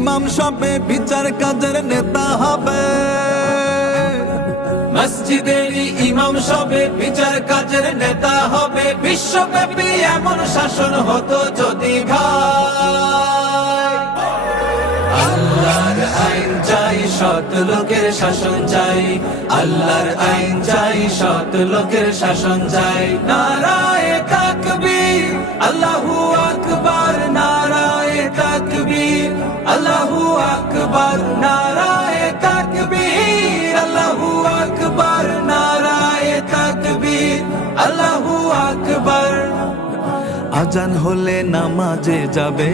ইমাম সবে বিচার কাজের নেতা হবে। মসজিদের ইমাম সবে বিচার কাজের নেতা হবে। বিশ্বব্যাপী এমন শাসন হতো যদি আল্লাহর আইন চাই, সৎ লোকের শাসন চাই। আল্লাহর আইন চাই, সৎ লোকের শাসন চাই। নারায়ে তাকবীর, আল্লাহু আকবার, নারায়ে তাকবীর, আল্লাহু আকবার, নারায়ে তাকবীর, আল্লাহু আকবার। আজান হলে নামাজে যাবে,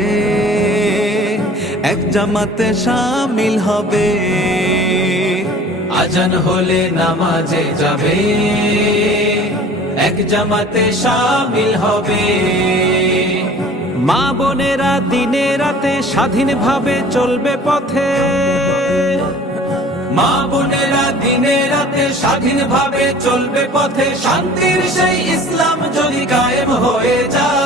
এক জামাতে শামিল হবে। আজান হলে নামাজে যাবে, এক জামাতে শামিল হবে। মা বোনেরা দিনে রাতে স্বাধীনভাবে চলবে পথে। মা বোনেরা দিনে রাতে স্বাধীনভাবে চলবে পথে। শান্তির সেই ইসলাম যদি কায়েম হয়ে যায়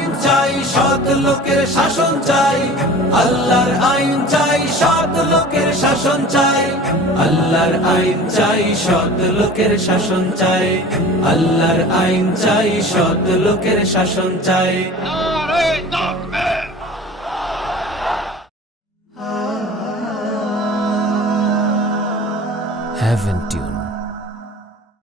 লোকের শাসন চাই, আল্লাহর আইন চাই, সৎ লোকের শাসন চাই, আল্লাহর আইন চাই, সৎ লোকের শাসন চাই, আল্লাহর আইন চাই, সৎ লোকের শাসন চাই। Heaven Tune.